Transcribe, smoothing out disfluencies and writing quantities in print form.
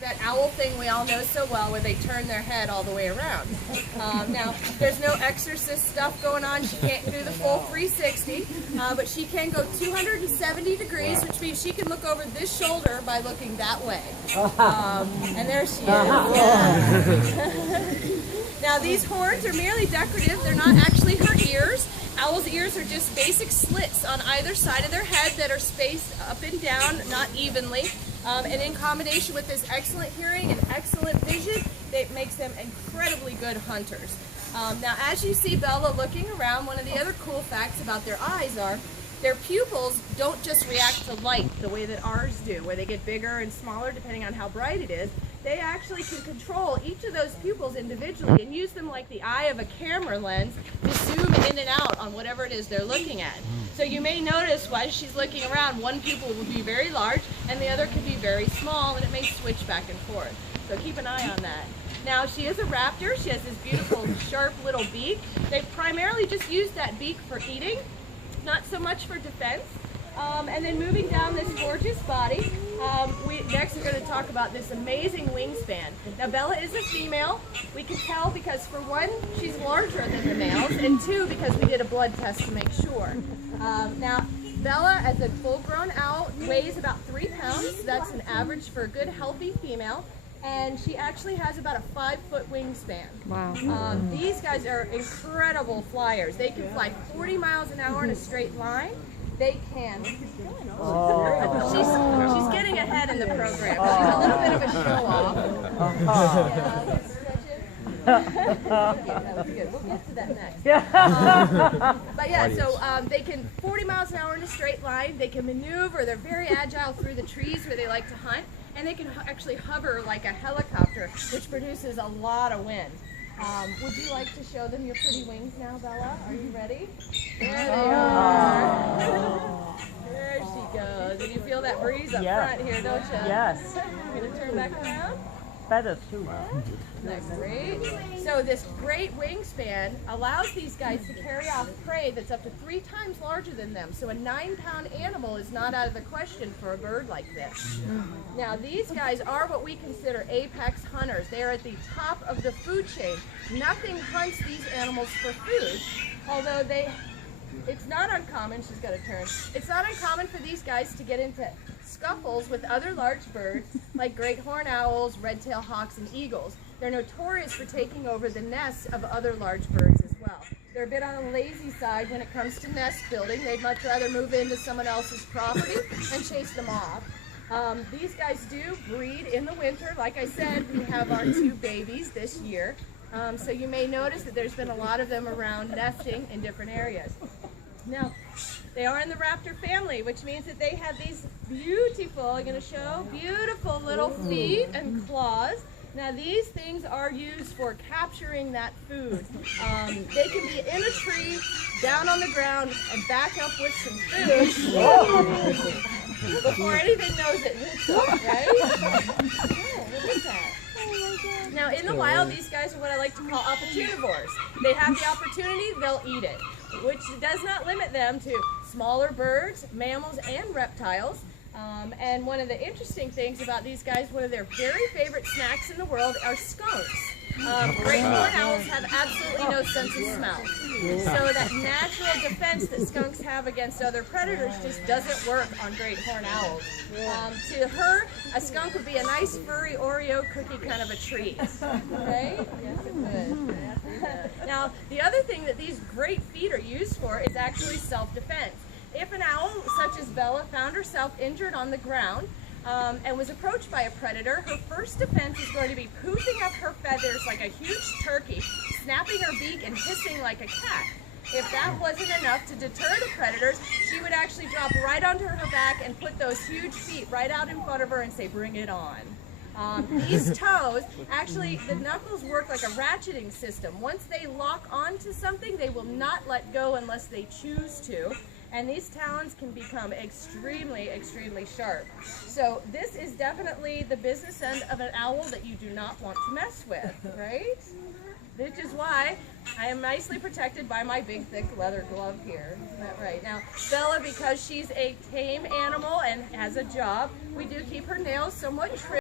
That owl thing we all know so well where they turn their head all the way around. Now, there's no exorcist stuff going on. She can't do the full 360, but she can go 270 degrees, which means she can look over this shoulder by looking that way. And there she is. Yeah. Now, these horns are merely decorative. They're not actually her ears. Owls' ears are just basic slits on either side of their head that are spaced up and down, not evenly. And in combination with this excellent hearing and excellent vision, it makes them incredibly good hunters. Now, as you see Bella looking around, one of the other cool facts about their eyes are their pupils don't just react to light the way that ours do, where they get bigger and smaller depending on how bright it is. They actually can control each of those pupils individually and use them like the eye of a camera lens to zoom in and out on whatever it is they're looking at. So you may notice while she's looking around, one pupil will be very large and the other could be very small, and it may switch back and forth. So keep an eye on that. Now, she is a raptor. She has this beautiful sharp little beak. They primarily just use that beak for eating, not so much for defense. And then moving down this gorgeous body, we next are going to talk about this amazing wingspan. Now, Bella is a female. We can tell because, for one, she's larger than the males, and two, because we did a blood test to make sure. Now, Bella, as a full-grown owl, weighs about 3 pounds. That's an average for a good, healthy female. And she actually has about a 5-foot wingspan. Wow. These guys are incredible flyers. They can fly 40 miles an hour in a straight line. They can. She's getting ahead in the program. She's a little bit of a show off. That was good. We'll get to that next. But yeah, so they can 40 miles an hour in a straight line. They can maneuver. They're very agile through the trees where they like to hunt. And they can actually hover like a helicopter, which produces a lot of wind. Would you like to show them your pretty wings now, Bella? Are you ready? There they are. There she goes. And you feel that breeze up front here, don't you? Yes. You're going to turn back around? Feathers too. That's great. So this great wingspan allows these guys to carry off prey that's up to 3 times larger than them. So a 9-pound animal is not out of the question for a bird like this. Now, these guys are what we consider apex hunters. They are at the top of the food chain. Nothing hunts these animals for food, although it's not uncommon, she's got to turn, it's not uncommon for these guys to get into scuffles with other large birds like great horned owls, red-tailed hawks, and eagles. They're notorious for taking over the nests of other large birds as well. They're a bit on the lazy side when it comes to nest building. They'd much rather move into someone else's property and chase them off. These guys do breed in the winter. Like I said, we have our 2 babies this year. So you may notice that there's been a lot of them around nesting in different areas. Now, they are in the raptor family, which means that they have these beautiful, I'm going to show, beautiful little feet and claws. Now, these things are used for capturing that food. They can be in a tree, down on the ground, and back up with some food before anything knows it. Right? Look at that. Now, in the wild, these guys are what I like to call opportunivores. They have the opportunity, they'll eat it, which does not limit them to smaller birds, mammals, and reptiles. And one of the interesting things about these guys, one of their very favorite snacks in the world are skunks. Great horned owls have absolutely no sense of smell. So that natural defense that skunks have against other predators just doesn't work on great horned owls. To her, a skunk would be a nice furry Oreo cookie kind of a treat. Okay? Yes, it would. Now, the other thing that these great feet are used for is actually self-defense. If an owl, such as Bella, found herself injured on the ground and was approached by a predator, her first defense is going to be poofing up her feathers like a huge turkey, snapping her beak, and hissing like a cat. If that wasn't enough to deter the predators, she would actually drop right onto her back and put those huge feet right out in front of her and say, "Bring it on." These toes, actually, the knuckles work like a ratcheting system. Once they lock onto something, they will not let go unless they choose to. And these talons can become extremely, extremely sharp. So this is definitely the business end of an owl that you do not want to mess with, right? Which is why I am nicely protected by my big, thick leather glove here. Isn't that right? Now, Bella, because she's a tame animal and has a job, we do keep her nails somewhat trimmed.